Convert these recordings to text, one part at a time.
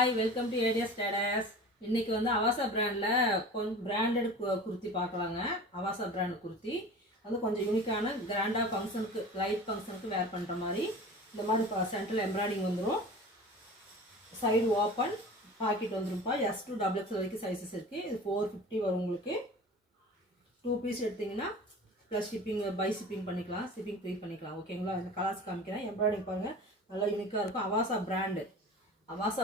Hi welcome to ADS dates. இன்றைக்கி வந்து அவாசா பிராண்டில் கொஞ்சம் பிராண்டட் குர்த்தி பார்க்கலாங்க. அவாசா பிராண்ட் குர்த்தி வந்து கொஞ்சம் யூனிக்கான கிராண்டாக ஃபங்க்ஷனுக்கு லைட் ஃபங்க்ஷனுக்கு வேர் பண்ணுற மாதிரி இந்த மாதிரி இப்போ சென்ட்ரல் எம்ப்ராய்டிங் வந்துடும். சைடு ஓப்பன் பாக்கெட் வந்துரும்ப்பா. S2 XXL வரைக்கும் சைஸஸ் இருக்குது. இது 450 வரும். உங்களுக்கு 2 பீஸ் எடுத்திங்கன்னா ப்ளஸ் ஷிப்பிங் பை ஷிப்பிங் பண்ணிக்கலாம், ஷிப்பிங் ஃப்ரீ பண்ணிக்கலாம். ஓகேங்களா? இந்த கலர்ஸ் காமிக்கிறேன். எம்ப்ராய்டிங் பாருங்கள், நல்லா யூனிக்காக இருக்கும். அவாசா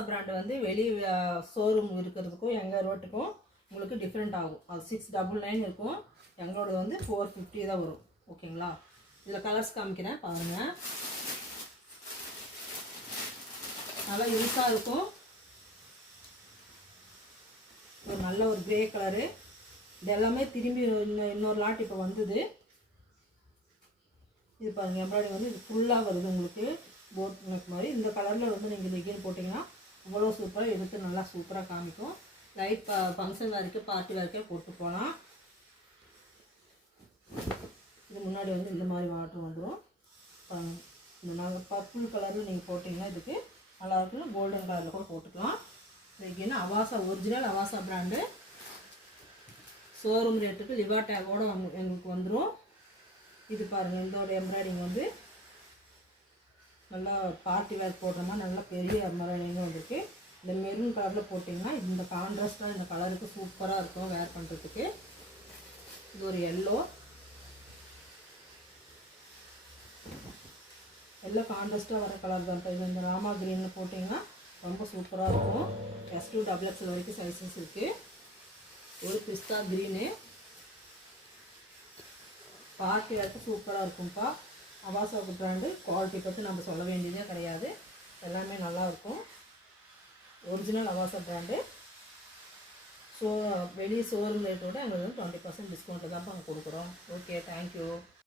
பிராண்டு வந்து வெளி ஷோரூம் இருக்கிறதுக்கும் எங்கள் ரோட்டுக்கும் உங்களுக்கு டிஃப்ரெண்ட் ஆகும். அது 699 இருக்கும். எங்களோட வந்து 450 தான் வரும். ஓகேங்களா? இதில் கலர்ஸ் காமிக்கிறேன் பாருங்கள். நல்லா யூனிக்காக இருக்கும். ஒரு நல்ல ஒரு கிரே கலரு. இது எல்லாமே திரும்பி இன்னொரு லாட் இப்போ வந்தது. இது பாருங்கள், எம்ப்ராய்டிங் வந்து இது ஃபுல்லாக வருது உங்களுக்கு போட் நெக் மாதிரி. இந்த கலரில் வந்து நீங்கள் லெகின் போட்டிங்கன்னா அவ்வளோ சூப்பராக எடுத்து நல்லா சூப்பராக காமிக்கும். லைட் ஃபங்க்ஷன் வரைக்கும் பார்ட்டி வரைக்கும் போட்டு போகலாம். இது முன்னாடி வந்து இந்த மாதிரி வாட்டர் வந்துடும். இந்த நாங்கள் பர்பிள் கலரில் நீங்கள் போட்டிங்கன்னா இதுக்கு நல்லா இருக்குன்னு கோல்டன் கலரில் கூட போட்டுக்கலாம். Legging Avaasa original Avaasa brand. Showroom ரேட்டுக்கு லிவா டேகோடு எங்களுக்கு வந்துடும். இது பாருங்கள், இதோட எம்ப்ராய்டிங் வந்து நல்லா பார்ட்டி வேர் போடுற மாதிரி நல்லா பெரிய எம்ப்ராய்டிங்கும் வந்துருக்கு. இந்த மெரூன் கலரில் போட்டிங்கன்னா இந்த கான்ட்ராஸ்ட்டாக இந்த கலருக்கு சூப்பராக இருக்கும் வேர் பண்ணுறதுக்கு. இது ஒரு எல்லோ கான்ட்ராஸ்ட்டாக வர கலர் தான். இது இந்த ராமா க்ரீன்னு போட்டிங்கன்னா ரொம்ப சூப்பராக இருக்கும். S2 XXL வரைக்கும் சைஸஸ் இருக்குது. ஒரு பிஸ்தா க்ரீனு பார்ட்டி வேருக்கு சூப்பராக இருக்கும்ப்பா. அவாசா பிராண்டு குவாலிட்டி பற்றி நம்ம சொல்ல வேண்டியதே கிடையாது. எல்லாமே நல்லாயிருக்கும். Original Avaasa brand. வெளியே ஷோரூம் ரேட்டோட எங்களுக்கு வந்து 20% டிஸ்கவுண்ட்டு தான் நாங்கள் கொடுக்குறோம். Okay, thank you.